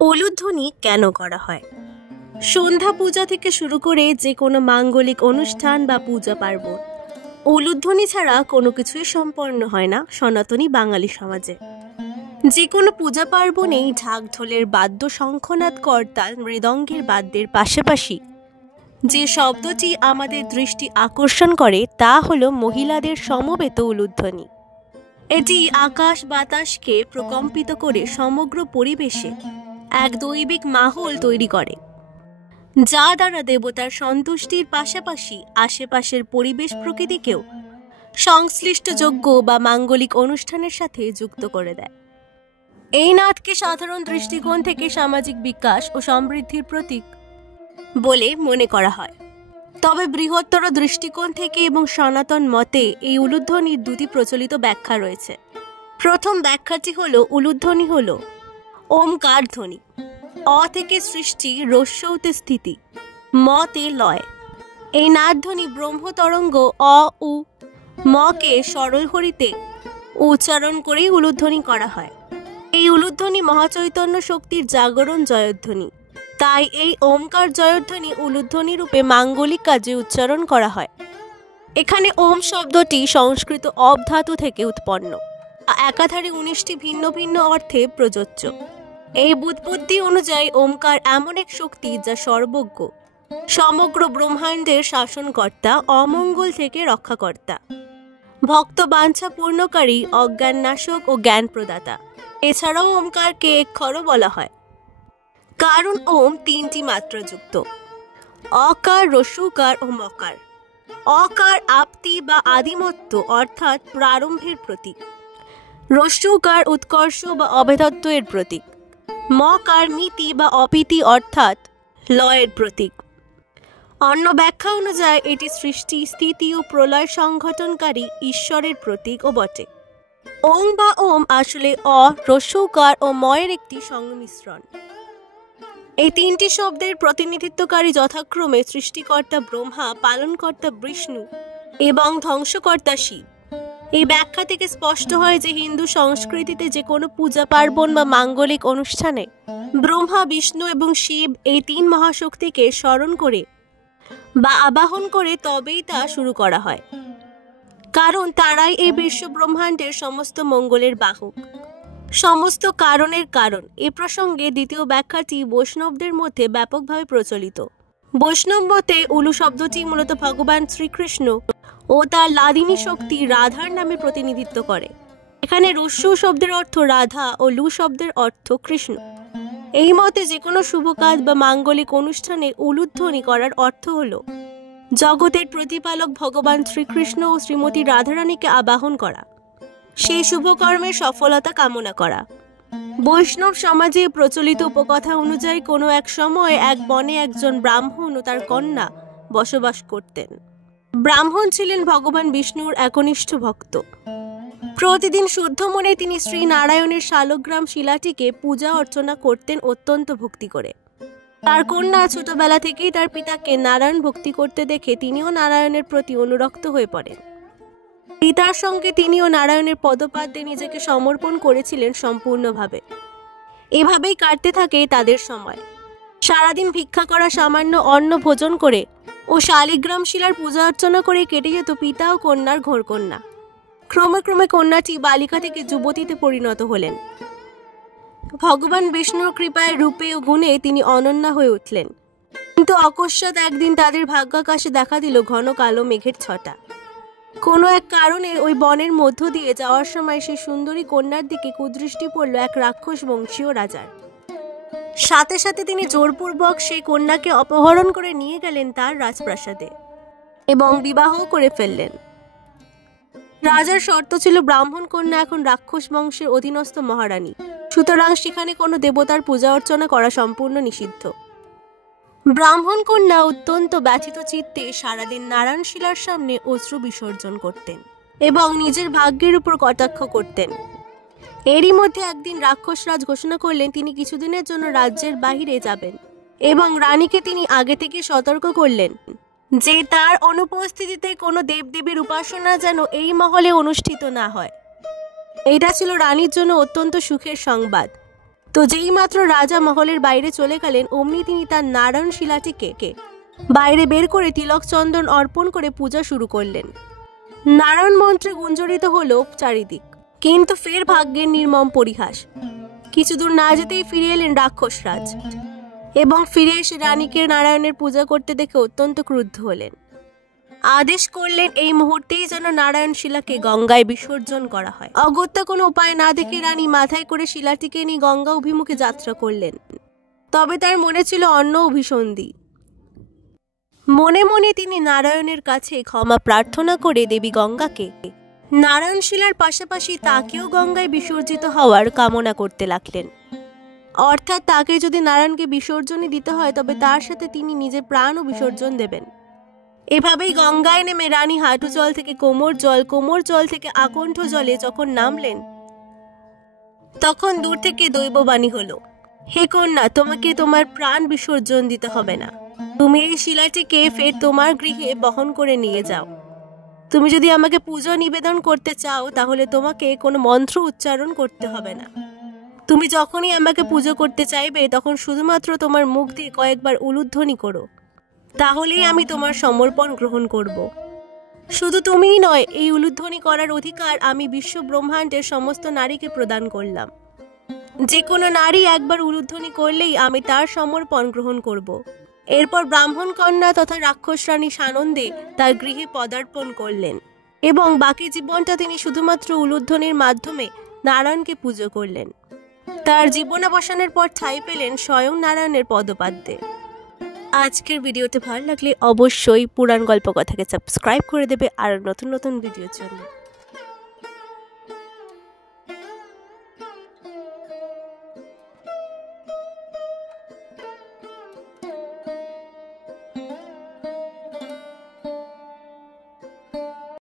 উলুধ্বনি কেন করা হয়? সন্ধ্যা পূজা থেকে শুরু করে যে কোনো মাঙ্গলিক অনুষ্ঠান বা পূজা পার্বণ উলুধ্বনি ছাড়া কোনো কিছুই সম্পন্ন হয় না সনাতনী বাঙালি সমাজে। যে কোনো পূজা পার্বণেই ঢাক ঢোলের বাদ্য শঙ্খনাদ করতাল মৃদঙ্গের বাদ্যের পাশাপাশি যে শব্দটি আমাদের দৃষ্টি আকর্ষণ করে তা হলো মহিলাদের সমবেত উলুধ্বনি। এটি আকাশ বাতাসকে প্রকম্পিত করে সমগ্র পরিবেশে এক দৈবিক মাহল তৈরি করে, যা দ্বারা দেবতার সন্তুষ্টির পাশাপাশি আশেপাশের পরিবেশ প্রকৃতিকেও সংশ্লিষ্ট যজ্ঞ বা মাঙ্গলিক অনুষ্ঠানের সাথে যুক্ত করে দেয়। এই নাদকে সাধারণ দৃষ্টিকোণ থেকে সামাজিক বিকাশ ও সমৃদ্ধির প্রতীক বলে মনে করা হয়, তবে বৃহত্তর দৃষ্টিকোণ থেকে এবং সনাতন মতে এই উলুধ্বনির দুটি প্রচলিত ব্যাখ্যা রয়েছে। প্রথম ব্যাখ্যাটি হল উলুধ্বনি হল ওমকার ধ্বনি। অ থেকে সৃষ্টি, রস্যৌতে স্থিতি, মতে লয়। এই নাদধ্বনি ব্রহ্মতরঙ্গ অ উ মকে সরল হরিতে উচ্চারণ করেই উলুধ্বনি করা হয়। এই উলুধ্বনি মহাচৈতন্য শক্তির জাগরণ জয়ধ্বনি, তাই এই ওমকার জয়ধ্বনি উলুধ্বনি রূপে মাঙ্গলিক কাজে উচ্চারণ করা হয়। এখানে ওম শব্দটি সংস্কৃত অব ধাতু থেকে উৎপন্ন, একাধারে 19টি ভিন্ন ভিন্ন অর্থে প্রযোজ্য। এই বুদ্বুদ্ধি অনুযায়ী ওমকার এমন এক শক্তি যা সর্বজ্ঞ, সমগ্র ব্রহ্মাণ্ডের শাসনকর্তা, অমঙ্গল থেকে রক্ষাকর্তা, ভক্ত বাঞ্ছা পূর্ণকারী, অজ্ঞান নাশক ও জ্ঞান প্রদাতা। এছাড়াও ওমকারকে অক্ষরও বলা হয়, কারণ ওম 3টি মাত্রাযুক্ত: অকার, রস্যকার ও মকার। অকার আপতি বা আদিমত্ব অর্থাৎ প্রারম্ভের প্রতীক, রস্যকার উৎকর্ষ বা অভেদত্বের প্রতীক, মকার মিতি বা অপিতি অর্থাৎ লয়ের প্রতীক। অন্য ব্যাখ্যা অনুযায়ী এটি সৃষ্টি, স্থিতি ও প্রলয় সংঘটনকারী ঈশ্বরের প্রতীকও বটে। ওং বা ওম আসলে অ, রস্যকার ও ময়ের একটি সংমিশ্রণ। এই 3টি শব্দের প্রতিনিধিত্বকারী যথাক্রমে সৃষ্টিকর্তা ব্রহ্মা, পালনকর্তা বিষ্ণু এবং ধ্বংসকর্তা শিব। এই ব্যাখ্যা থেকে স্পষ্ট হয় যে হিন্দু সংস্কৃতিতে যে কোনো পূজা পার্বণ বা মাঙ্গলিক অনুষ্ঠানে ব্রহ্মা, বিষ্ণু এবং শিব এই 3 মহাশক্তিকে স্মরণ করে বা আবাহন করে তবেই তা শুরু করা হয়, কারণ তারাই এই বিশ্ব ব্রহ্মাণ্ডের সমস্ত মঙ্গলের বাহক, সমস্ত কারণের কারণ। এ প্রসঙ্গে দ্বিতীয় ব্যাখ্যাটি বৈষ্ণবদের মধ্যে ব্যাপকভাবে প্রচলিত। বৈষ্ণব মতে উলু শব্দটি মূলত ভগবান শ্রীকৃষ্ণ ও তার লাদিনী শক্তি রাধার নামে প্রতিনিধিত্ব করে। এখানে রস্যু শব্দের অর্থ রাধা ও লু শব্দের অর্থ কৃষ্ণ। এই মতে যে কোনো শুভ কাজ বা মাঙ্গলিক অনুষ্ঠানে উলুধ্বনি করার অর্থ হল জগতের প্রতিপালক ভগবান শ্রীকৃষ্ণ ও শ্রীমতী রাধারানীকে আবাহন করা, সেই শুভকর্মের সফলতা কামনা করা। বৈষ্ণব সমাজে প্রচলিত উপকথা অনুযায়ী কোনো এক সময় এক বনে একজন ব্রাহ্মণ ও তার কন্যা বসবাস করতেন। ব্রাহ্মণ ছিলেন ভগবান বিষ্ণুর একনিষ্ঠ ভক্ত। প্রতিদিন শুদ্ধ মনে তিনি শ্রী নারায়ণের শালগ্রাম শিলাটিকে পূজা অর্চনা করতেন অত্যন্ত ভক্তি করে। তার কন্যা ছোটবেলা থেকেই তার পিতাকে নারায়ণ ভক্তি করতে দেখে তিনিও নারায়ণের প্রতি অনুরক্ত হয়ে পড়েন। পিতার সঙ্গে তিনিও নারায়ণের পদপাদ্যে নিজেকে সমর্পণ করেছিলেন সম্পূর্ণভাবে। এভাবেই কাটতে থাকে তাদের সময়। সারাদিন ভিক্ষা করা, সামান্য অন্ন ভোজন করে ও শালিগ্রাম শিলার পূজা অর্চনা করে কেটে যেত পিতা ও কন্যার ঘোরকন্যা। ক্রমে ক্রমে কন্যাটি বালিকা থেকে যুবতীতে পরিণত হলেন। ভগবান বিষ্ণুর কৃপায় রূপে ও গুণে তিনি অনন্যা হয়ে উঠলেন। কিন্তু অকস্মাৎ একদিন তাদের ভাগ্যাকাশে দেখা দিল ঘন কালো মেঘের ছটা। কোনো এক কারণে ওই বনের মধ্য দিয়ে যাওয়ার সময় সেই সুন্দরী কন্যার দিকে কুদৃষ্টি পড়ল এক রাক্ষস বংশীয় রাজার। সাথে সাথে তিনি জোরপূর্বক সেই কন্যাকে অপহরণ করে নিয়ে গেলেন তার রাজপ্রাসাদে এবং বিবাহ করে ফেললেন। রাজার শর্ত ছিল ব্রাহ্মণ কন্যা এখন রাক্ষস বংশের অধীনস্থ মহারানী, সুতরাং সেখানে কোনো দেবতার পূজা অর্চনা করা সম্পূর্ণ নিষিদ্ধ। ব্রাহ্মণ কন্যা অত্যন্ত ব্যথিত চিত্তে সারাদিন নারায়ণ শিলার সামনে অশ্রু বিসর্জন করতেন এবং নিজের ভাগ্যের উপর কটাক্ষ করতেন। এরই মধ্যে একদিন রাক্ষসরাজ ঘোষণা করলেন তিনি কিছুদিনের জন্য রাজ্যের বাহিরে যাবেন এবং রানীকে তিনি আগে থেকে সতর্ক করলেন যে তার অনুপস্থিতিতে কোনো দেবদেবীর উপাসনা যেন এই মহলে অনুষ্ঠিত না হয়। এটা ছিল রানীর জন্য অত্যন্ত সুখের সংবাদ। তো যেই মাত্র রাজা মহলের বাইরে চলে গেলেন অমনি তিনি তার নারায়ণ শিলাটিকে বাইরে বের করে তিলক চন্দন অর্পণ করে পূজা শুরু করলেন। নারায়ণ মন্ত্রে গুঞ্জরিত হলো চারিদিক, কিন্তু ফের ভাগ্যের নির্মম পরিহাস। কিছুদূর না যেতেই ফিরে এলেন রাক্ষসরাজ এবং ফিরে এসে রানীকে নারায়ণের পূজা করতে দেখে অত্যন্ত ক্রুদ্ধ হলেন। আদেশ করলেন এই মুহূর্তেই যেন নারায়ণ শিলাকে গঙ্গায় বিসর্জন করা হয়। অগত্যা কোনো উপায় না দেখে রানী মাথায় করে শিলাটিকে নিয়ে গঙ্গা অভিমুখে যাত্রা করলেন। তবে তার মনে ছিল অন্য অভিসন্ধি। মনে মনে তিনি নারায়ণের কাছে ক্ষমা প্রার্থনা করে দেবী গঙ্গাকে নারায়ণ শিলার পাশাপাশি তাকেও গঙ্গায় বিসর্জিত হওয়ার কামনা করতে লাগলেন। অর্থাৎ তাকে যদি নারায়ণকে বিসর্জনই দিতে হয় তবে তার সাথে তিনি নিজের প্রাণও বিসর্জন দেবেন। এভাবেই গঙ্গায় নেমে রানী হাঁটু জল থেকে কোমর জল থেকে আকণ্ঠ জলে যখন নামলেন তখন দূর থেকে দৈববাণী হলো, হে কন্যা, তোমাকে তোমার প্রাণ বিসর্জন দিতে হবে না। তুমি এই শিলাটিকে ফের তোমার গৃহে বহন করে নিয়ে যাও। তুমি যদি আমাকে পুজো নিবেদন করতে চাও তাহলে তোমাকে কোনো মন্ত্র উচ্চারণ করতে হবে না। তুমি যখনই আমাকে পুজো করতে চাইবে তখন শুধুমাত্র তোমার মুখ দিয়ে কয়েকবার উলুধ্বনি করো, তাহলেই আমি তোমার সমর্পণ গ্রহণ করব। শুধু তুমিই নয়, এই উলুধ্বনি করার অধিকার আমি বিশ্ব ব্রহ্মাণ্ডের সমস্ত নারীকে প্রদান করলাম। যে কোনো নারী একবার উলুধ্বনি করলেই আমি তার সমর্পণ গ্রহণ করব। এরপর ব্রাহ্মণ কন্যা তথা রাক্ষস রানী সানন্দে তার গৃহে পদার্পণ করলেন এবং বাকি জীবনটা তিনি শুধুমাত্র উলুধ্বনির মাধ্যমে নারায়ণকে পুজো করলেন। তার জীবনাবসানের পর ঠাঁই পেলেন স্বয়ং নারায়ণের পদপাদ্যে। আজকের ভিডিওতে ভালো লাগলে অবশ্যই পুরাণ গল্প কথাকে সাবস্ক্রাইব করে দেবে আর নতুন নতুন ভিডিওর জন্য।